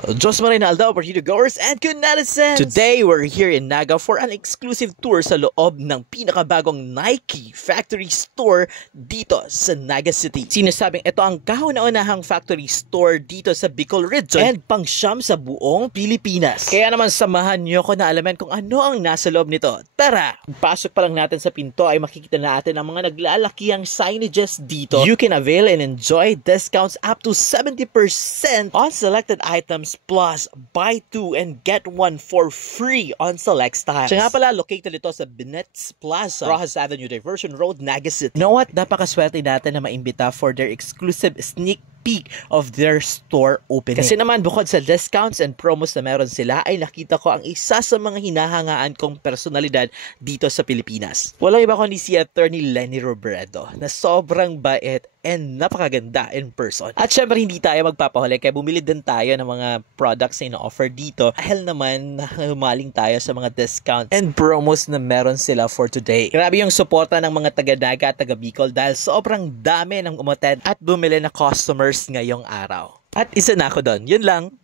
Diyos Marinaldo, Partido Goers and Kunalisens! Today, we're here in Naga for an exclusive tour sa loob ng pinakabagong Nike factory store dito sa Naga City. Sinasabing ito ang kauna-unahang factory store dito sa Bicol Region and pangsyam sa buong Pilipinas. Kaya naman samahan niyo ko na alamin kung ano ang nasa loob nito. Tara! Pasok pa lang natin sa pinto ay makikita natin ang mga naglalakihang signages dito. You can avail and enjoy discounts up to 70% on selected items plus buy 2 and get 1 for free on select styles. Siya nga pala, located ito sa Binets Plaza, Rojas Avenue, Diversion Road, Naga City. You know what? Napakaswerte natin na maimbita for their exclusive sneak peek of their store opening. Kasi naman bukod sa discounts and promos na meron sila ay nakita ko ang isa sa mga hinahangaan kong personalidad dito sa Pilipinas. Walang iba kundi si Attorney Lenny Robredo na sobrang bait and napakaganda in person. At syempre hindi tayo magpapahuli kaya bumili din tayo ng mga products na ino-offer dito dahil naman humaling tayo sa mga discounts and promos na meron sila for today. Grabe yung suporta ng mga taga-Naga at taga-Bicol dahil sobrang dami ng umattend at bumili na customers ngayong araw. At isa na ako doon. Yun lang.